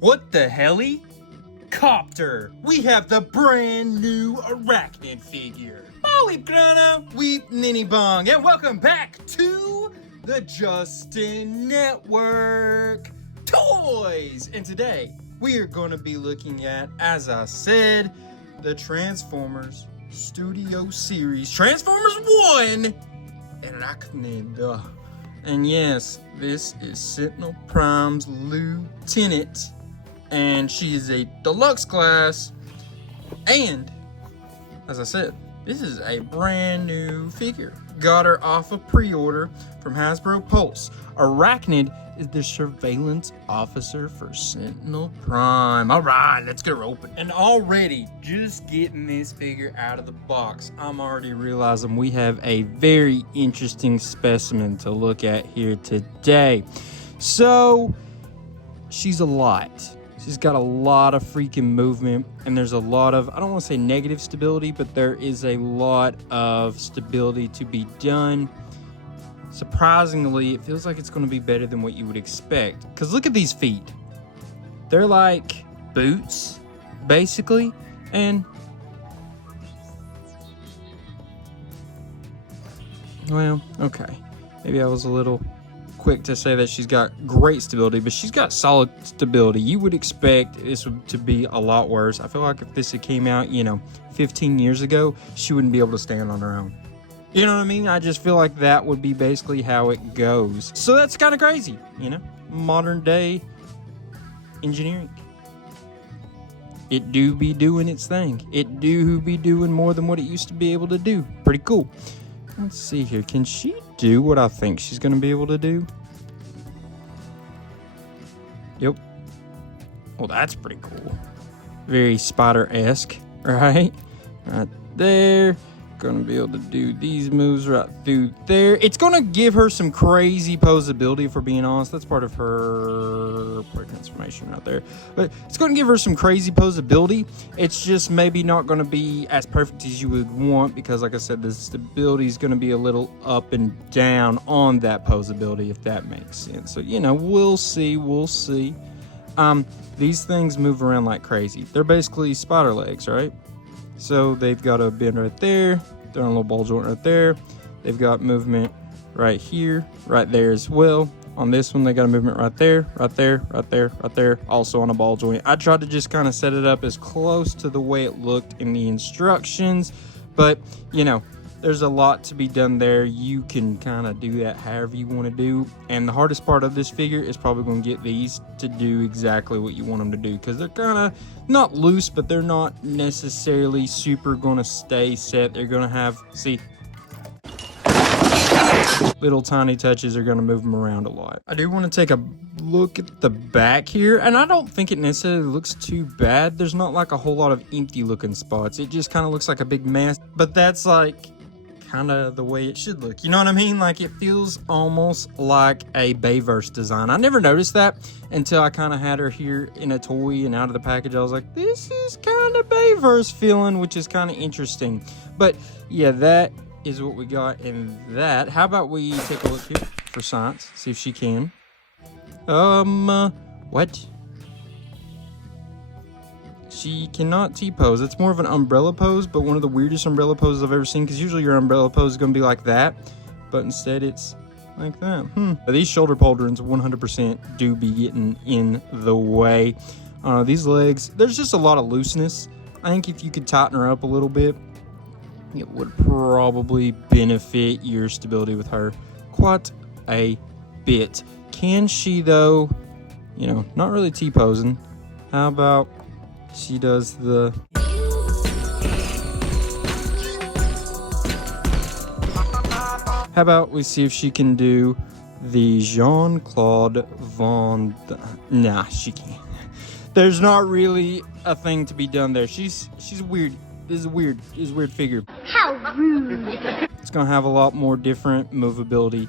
What the helly? Copter! We have the brand new Airachnid figure. Holy grana, weep ninny bong, and welcome back to the Justin Network Toys! And today, we are going to be looking at, as I said, the Transformers Studio Series. Transformers 1! Airachnid. And yes, this is Sentinel Prime's Lieutenant. And she is a deluxe class. And, as I said, this is a brand new figure. Got her off a pre-order from Hasbro Pulse. Airachnid is the surveillance officer for Sentinel Prime. Alright, let's get her open. And already, just getting this figure out of the box, I'm already realizing we have a very interesting specimen to look at here today. So, she's a lot. She's got a lot of freaking movement, and there's a lot of, I don't want to say negative stability, but there is a lot of stability to be done. Surprisingly, it feels like it's going to be better than what you would expect. Because look at these feet. They're like boots, basically, and well, okay. Maybe I was a little quick to say that she's got great stability, but she's got solid stability. You would expect this to be a lot worse. I feel like if this had came out, 15 years ago, she wouldn't be able to stand on her own. You know what I mean? I just feel like that would be basically how it goes. So that's kind of crazy, modern day engineering. It do be doing its thing. It do be doing more than what it used to be able to do. Pretty cool. Let's see here. Can she do what I think she's going to be able to do? Yep. Well, that's pretty cool. Very Spider-esque, right? Right there. Going to be able to do these moves right through there. It's going to give her some crazy posability, if we're being honest. That's part of her transformation right there. But it's going to give her some crazy posability. It's just maybe not going to be as perfect as you would want because, like I said, the stability is going to be a little up and down on that posability, if that makes sense. So, we'll see. We'll see. These things move around like crazy. They're basically spider legs, right? So they've got a bend right there. They're on a little ball joint right there. They've got movement right here, right there as well. On this one, they got a movement right there, right there, right there, right there. Also on a ball joint. I tried to just kind of set it up as close to the way it looked in the instructions. But, there's a lot to be done there. You can kind of do that however you want to do. And the hardest part of this figure is probably going to get these to do exactly what you want them to do. Because they're kind of not loose, but they're not necessarily super going to stay set. They're going to have, see, little tiny touches are going to move them around a lot. I do want to take a look at the back here. And I don't think it necessarily looks too bad. There's not like a whole lot of empty looking spots. It just kind of looks like a big mess. But that's like kind of the way it should look, you know what I mean? Like it feels almost like a Bayverse design. I never noticed that until I kind of had her here in a toy and out of the package. I was like, this is kind of Bayverse feeling, which is kind of interesting. But yeah, that is what we got in that. How about we take a look here for science, see if she can. What? She cannot T-pose. It's more of an umbrella pose, but one of the weirdest umbrella poses I've ever seen, because usually your umbrella pose is going to be like that, but instead it's like that. These shoulder pauldrons 100% do be getting in the way. These legs, there's just a lot of looseness. I think if you could tighten her up a little bit, it would probably benefit your stability with her quite a bit. Can she, though, not really T-posing. How about she does the... How about we see if she can do the Jean-Claude Van... Nah, she can't. There's not really a thing to be done there. She's weird. This is a weird figure. How rude. It's going to have a lot more different movability.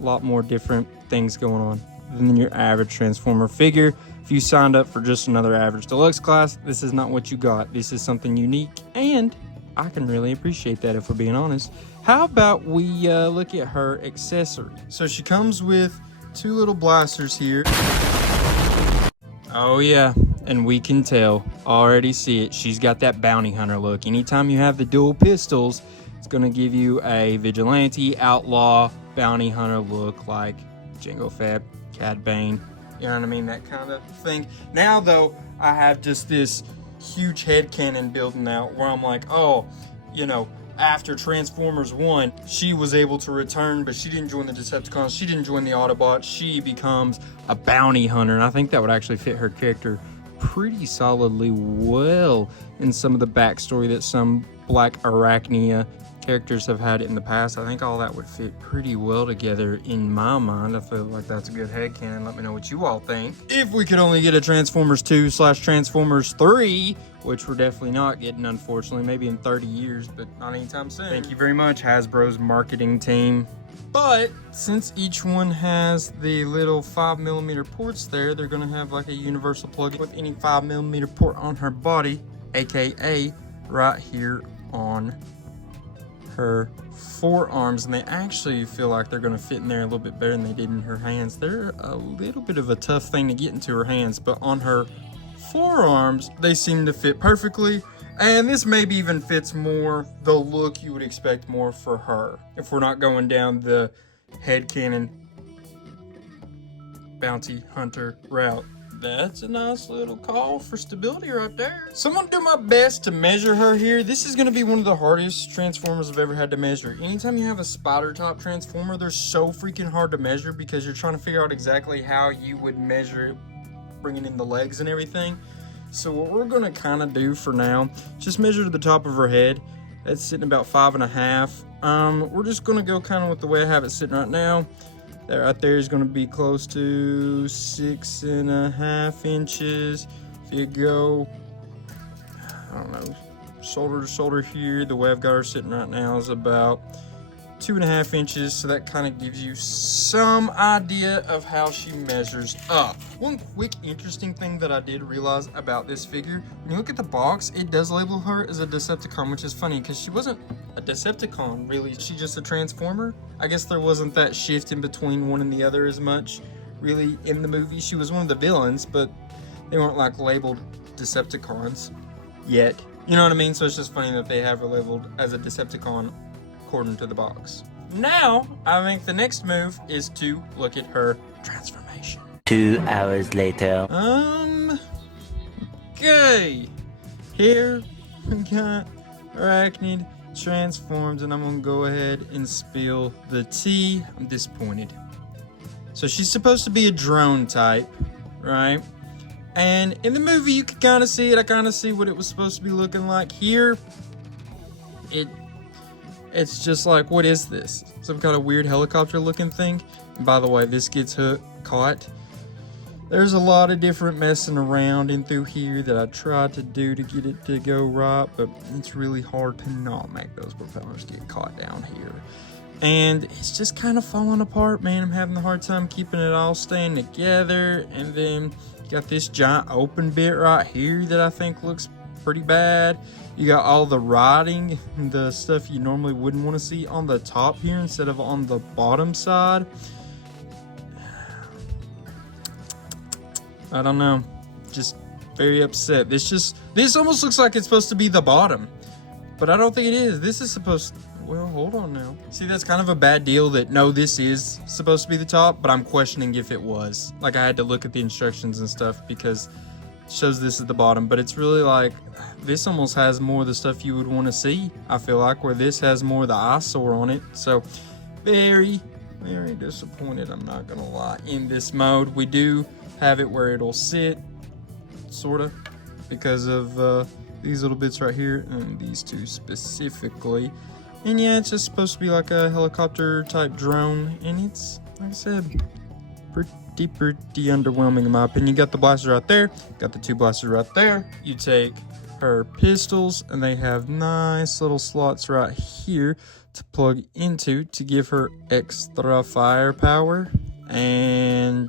A lot more different things going on than your average Transformer figure. If you signed up for just another average deluxe class, this is not what you got. This is something unique, and I can really appreciate that, if we're being honest. How about we look at her accessory? So she comes with two little blasters here. Oh yeah, and we can tell, already see it. She's got that bounty hunter look. Anytime you have the dual pistols, it's gonna give you a vigilante, outlaw, bounty hunter look like Jango Fett, Cad Bane, you know what I mean, that kind of thing. Now though, I have just this huge headcanon building out where I'm like, oh, you know, after Transformers 1, she was able to return, but she didn't join the Decepticons, she didn't join the Autobots, she becomes a bounty hunter, and I think that would actually fit her character pretty solidly well in some of the backstory that some Black Arachnia characters have had in the past. I think all that would fit pretty well together in my mind. I feel like that's a good headcanon. Let me know what you all think. If we could only get a Transformers 2/Transformers 3, which we're definitely not getting, unfortunately, maybe in 30 years, but not anytime soon. Thank you very much, Hasbro's marketing team. But since each one has the little 5mm ports there, they're gonna have like a universal plug with any 5mm port on her body, aka right here on her forearms, and they actually feel like they're going to fit in there a little bit better than they did in her hands. They're a little bit of a tough thing to get into her hands, but on her forearms they seem to fit perfectly, and this maybe even fits more the look you would expect more for her if we're not going down the headcanon bounty hunter route. That's a nice little call for stability right there. So I'm gonna do my best to measure her here. This is gonna be one of the hardest Transformers I've ever had to measure. Anytime you have a spider top Transformer, they're so freaking hard to measure because you're trying to figure out exactly how you would measure it, bringing in the legs and everything. So what we're gonna kind of do for now, just measure to the top of her head. That's sitting about 5.5. We're just gonna go kind of with the way I have it sitting right now. That right there is going to be close to 6.5 inches. If you go, I don't know, shoulder to shoulder here, the way I've got her sitting right now is about 2.5 inches. So that kind of gives you some idea of how she measures up. One quick interesting thing that I did realize about this figure, when you look at the box, it does label her as a Decepticon, which is funny because she wasn't a Decepticon really. She's just a Transformer. I guess there wasn't that shift in between one and the other as much really in the movie. She was one of the villains, but they weren't like labeled Decepticons yet. You know what I mean? So it's just funny that they have her labeled as a Decepticon according to the box. Now, I think the next move is to look at her transformation. 2 hours later. Okay. Here we got Airachnid transforms, and I'm gonna go ahead and spill the tea. I'm disappointed. So she's supposed to be a drone type, right? And in the movie you could kind of see it. I kind of see what it was supposed to be looking like. Here it's just like, what is this? Some kind of weird helicopter looking thing. And by the way, this gets caught. There's a lot of different messing around in through here that I tried to do to get it to go right, but it's really hard to not make those propellers get caught down here. And it's just kind of falling apart, man. I'm having a hard time keeping it all staying together. And then you got this giant open bit right here that I think looks pretty bad. You got all the writing, the stuff you normally wouldn't want to see on the top here instead of on the bottom side. I don't know, just very upset. This almost looks like it's supposed to be the bottom, but I don't think it is. This is supposed, well, hold on now. See, that's kind of a bad deal that, no, this is supposed to be the top, but I'm questioning if it was. Like, I had to look at the instructions and stuff because it shows this at the bottom, but it's really like, this almost has more of the stuff you would want to see, I feel like, where this has more of the eyesore on it. So, very, very disappointed, I'm not gonna lie. In this mode, we do have it where it'll sit, sorta, because of these little bits right here and these two specifically. And yeah, it's just supposed to be like a helicopter type drone, and it's, like I said, pretty underwhelming in my opinion. You got the blaster right there, got the two blasters right there. You take her pistols and they have nice little slots right here to plug into to give her extra firepower. And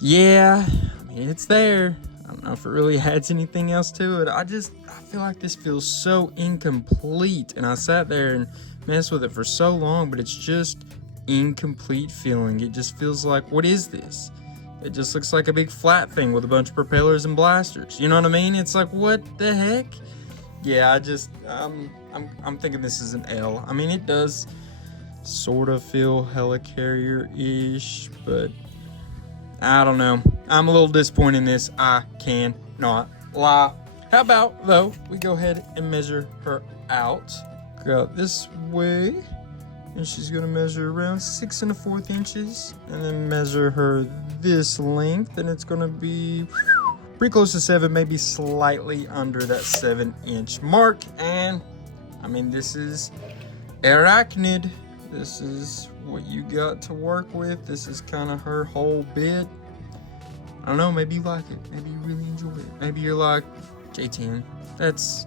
yeah, I mean, it's there. I don't know if it really adds anything else to it. I feel like this feels so incomplete, and I sat there and messed with it for so long, but it's just incomplete feeling. It just feels like, what is this? It just looks like a big flat thing with a bunch of propellers and blasters. You know what I mean? It's like, what the heck? Yeah, I'm thinking this is an L. I mean, it does sort of feel helicarrier-ish, but I don't know. I'm a little disappointed in this. I cannot lie. How about, though, we go ahead and measure her out. Go out this way, and she's gonna measure around 6 1/4 inches, and then measure her this length, and it's gonna be pretty close to 7, maybe slightly under that 7-inch mark. And I mean, this is Airachnid. This is what you got to work with. This is kind of her whole bit. I don't know, maybe you like it. Maybe you really enjoy it. Maybe you're like, J10, that's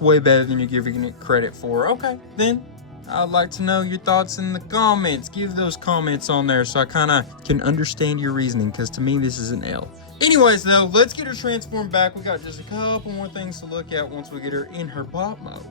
way better than you're giving it credit for. Okay, then I'd like to know your thoughts in the comments. Give those comments on there so I kind of can understand your reasoning, because to me, this is an L. Anyways, though, let's get her transformed back. We got just a couple more things to look at once we get her in her bot mode.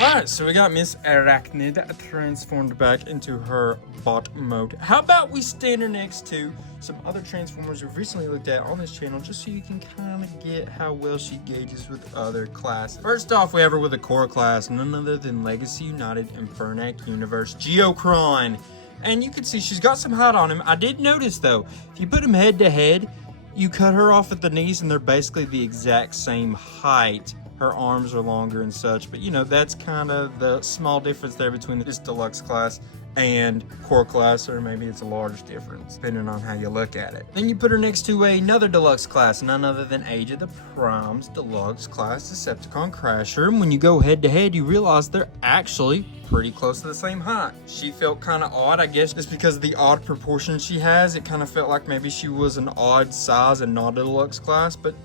Alright, so we got Miss Airachnid transformed back into her bot mode. How about we stand her next to some other transformers we've recently looked at on this channel, just so you can kind of get how well she gauges with other classes. First off, we have her with a core class, none other than Legacy United Infernac Universe Geocron. And you can see she's got some height on him. I did notice, though, if you put him head to head, you cut her off at the knees and they're basically the exact same height. Her arms are longer and such, but you know, that's kind of the small difference there between this deluxe class and core class, or maybe it's a large difference depending on how you look at it. Then you put her next to another deluxe class, none other than Age of the Prime's deluxe class Decepticon Crasher, and when you go head to head, you realize they're actually pretty close to the same height. She felt kind of odd, I guess just because of the odd proportion she has. It kind of felt like maybe she was an odd size and not a deluxe class, but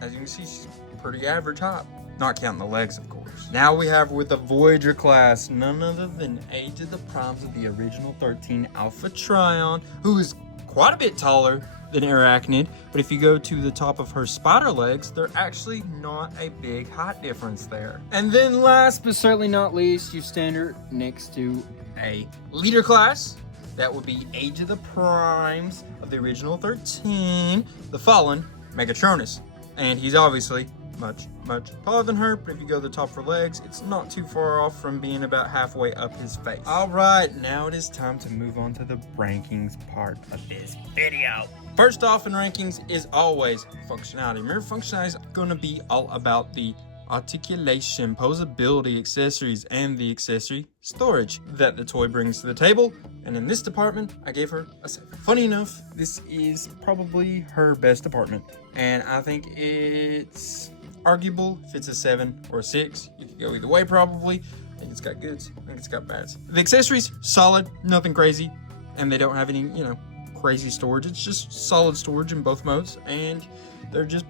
as you can see, she's pretty average height. Not counting the legs, of course. Now we have with the Voyager class, none other than Age of the Primes of the original 13 Alpha Trion, who is quite a bit taller than Airachnid, but if you go to the top of her spider legs, they're actually not a big height difference there. And then last but certainly not least, you stand her next to a leader class. That would be Age of the Primes of the original 13, the fallen Megatronus. And he's obviously much taller than her, but if you go to the top of her legs, it's not too far off from being about halfway up his face. All right, now it is time to move on to the rankings part of this video. First off in rankings is always functionality. Remember, functionality is going to be all about the articulation, posability, accessories, and the accessory storage that the toy brings to the table. And in this department, I gave her a 7. Funny enough, this is probably her best department, and I think it's arguable if it's a 7 or a 6. You could go either way probably. I think it's got goods, I think it's got bads. The accessories, solid, nothing crazy, and they don't have any, you know, crazy storage. It's just solid storage in both modes, and they're just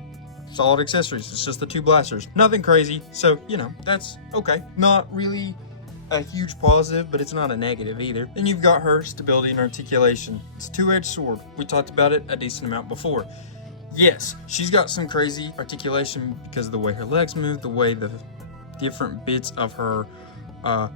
solid accessories. It's just the 2 blasters, nothing crazy, so you know, that's okay. Not really a huge positive, but it's not a negative either. Then you've got her stability and articulation. It's a 2-edged sword. We talked about it a decent amount before. Yes, she's got some crazy articulation because of the way her legs move, the way the different bits of her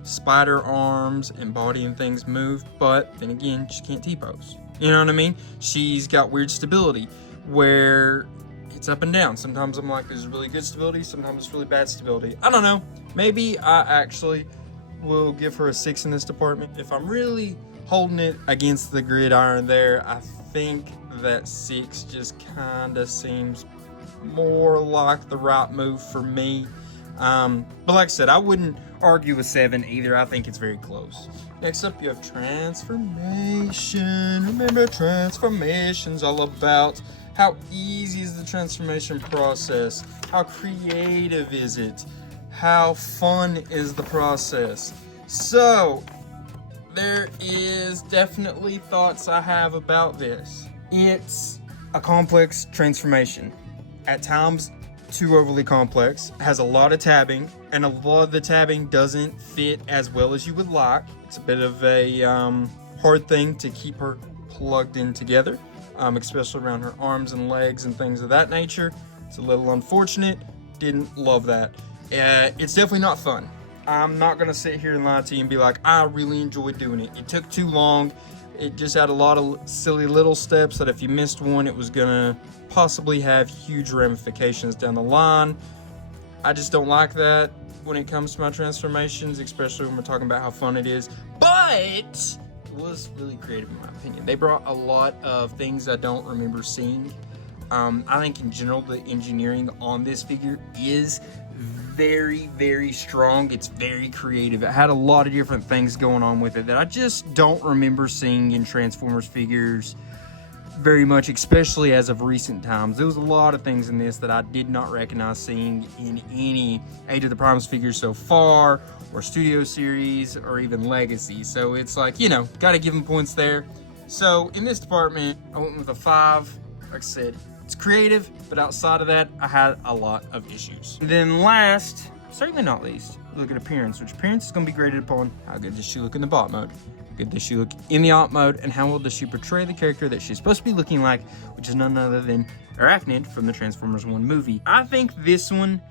spider arms and body and things move, but then again, she can't T-pose. You know what I mean? She's got weird stability where it's up and down. Sometimes I'm like, there's really good stability, sometimes it's really bad stability. I don't know. Maybe I actually will give her a 6 in this department. If I'm really holding it against the gridiron there, I think that 6 just kind of seems more like the right move for me. But like I said, I wouldn't argue with 7 either. I think it's very close. Next up, you have transformation. Remember, transformation's all about how easy is the transformation process? How creative is it? How fun is the process? So, there is definitely thoughts I have about this. It's a complex transformation. At times, too overly complex. It has a lot of tabbing, and a lot of the tabbing doesn't fit as well as you would like. It's a bit of a hard thing to keep her plugged in together, especially around her arms and legs and things of that nature. It's a little unfortunate. Didn't love that. It's definitely not fun. I'm not gonna sit here and lie to you and be like, I really enjoyed doing it. It took too long. It just had a lot of silly little steps that if you missed one, it was gonna possibly have huge ramifications down the line. I just don't like that when it comes to my transformations, especially when we're talking about how fun it is. But it was really creative in my opinion. They brought a lot of things I don't remember seeing. I think in general, the engineering on this figure is very, very strong. It's very creative. It had a lot of different things going on with it that I just don't remember seeing in Transformers figures very much, especially as of recent times. There was a lot of things in this that I did not recognize seeing in any Age of the Primes figures so far, or Studio Series, or even Legacy. So it's like, you know, gotta give them points there. So in this department, I went with a 5. Like I said, it's creative, but outside of that, I had a lot of issues. And then last, certainly not least, look at appearance, which appearance is going to be graded upon how good does she look in the bot mode, how good does she look in the alt mode, and how well does she portray the character that she's supposed to be looking like, which is none other than Airachnid from the Transformers 1 movie. I think this one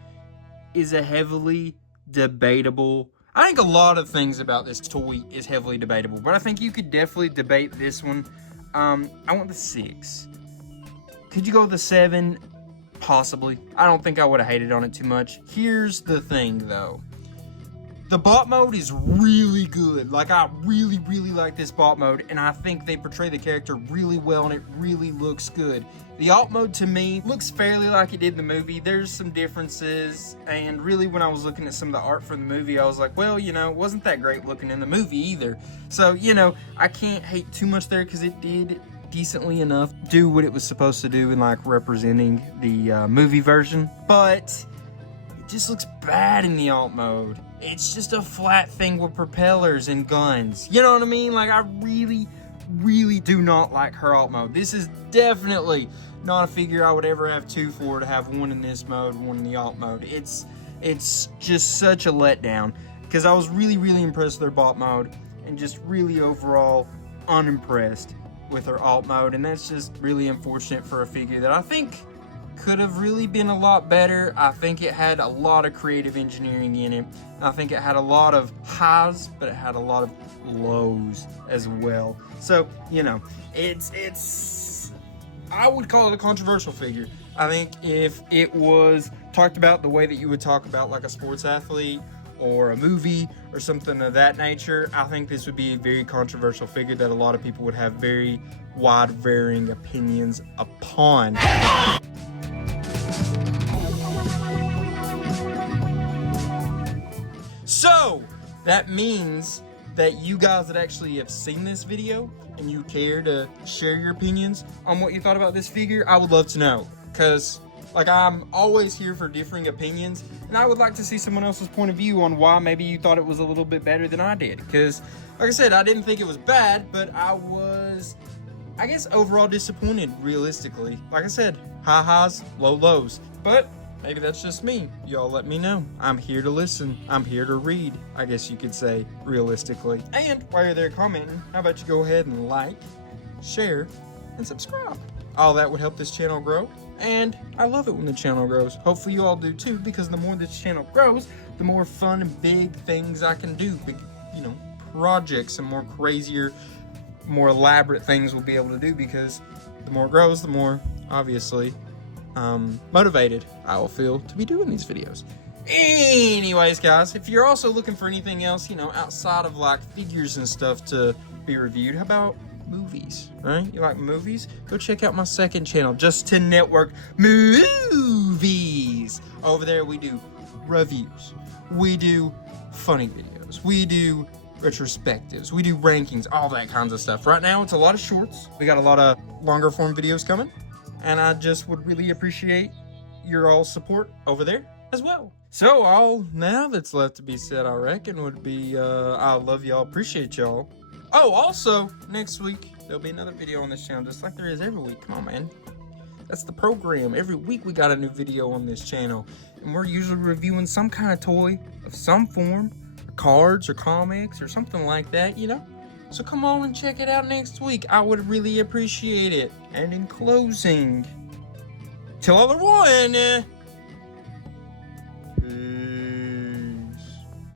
is a heavily debatable. I think a lot of things about this toy is heavily debatable, but I think you could definitely debate this one. I want the 6. Could you go with a 7? Possibly. I don't think I would have hated on it too much. Here's the thing though. The bot mode is really good. Like, I really, really like this bot mode, and I think they portray the character really well, and it really looks good. The alt mode, to me, looks fairly like it did in the movie. There's some differences, and really when I was looking at some of the art from the movie, I was like, well, you know, it wasn't that great looking in the movie either. So, you know, I can't hate too much there, because it did decently enough do what it was supposed to do in, like, representing the movie version, but it just looks bad in the alt mode. It's just a flat thing with propellers and guns. You know what I mean? Like, I really, really do not like her alt mode. This is definitely not a figure I would ever have 2 for, to have one in this mode, one in the alt mode. It's just such a letdown, because I was really, really impressed with their bot mode, and just really overall unimpressed with her alt mode, and that's just really unfortunate for a figure that I think could have really been a lot better. I think it had a lot of creative engineering in it. I think it had a lot of highs, but it had a lot of lows as well. So, you know, it's I would call it a controversial figure. I think if it was talked about the way that you would talk about like a sports athlete or a movie or something of that nature, I think this would be a very controversial figure that a lot of people would have very wide varying opinions upon. So that means that you guys that actually have seen this video and you care to share your opinions on what you thought about this figure, I would love to know, because like, I'm always here for differing opinions, and I would like to see someone else's point of view on why maybe you thought it was a little bit better than I did. Because like I said, I didn't think it was bad, but I was, I guess, overall disappointed realistically. Like I said, high highs, low lows, but maybe that's just me. Y'all let me know. I'm here to listen. I'm here to read, I guess you could say, realistically. And while you're there commenting, how about you go ahead and like, share, and subscribe. All that would help this channel grow, and I love it when the channel grows. Hopefully you all do too, because the more this channel grows, the more fun and big things I can do. Big, you know, projects and more crazier, more elaborate things we'll be able to do, because the more it grows, the more, obviously, motivated I will feel to be doing these videos. Anyways, guys, if you're also looking for anything else, you know, outside of like figures and stuff to be reviewed, how about movies, right? You like movies? Go check out my second channel, Just 10 Network Movies. Over there we do reviews, we do funny videos, we do retrospectives, we do rankings, all that kinds of stuff. Right now it's a lot of shorts. We got a lot of longer form videos coming, and I just would really appreciate your all support over there as well. So all now that's left to be said, I reckon, would be I love y'all, appreciate y'all. Oh, also, next week, there'll be another video on this channel, just like there is every week. Come on, man. That's the program. Every week we got a new video on this channel, and we're usually reviewing some kind of toy of some form, or cards or comics or something like that, you know? So come on and check it out next week. I would really appreciate it. And in closing, till other one,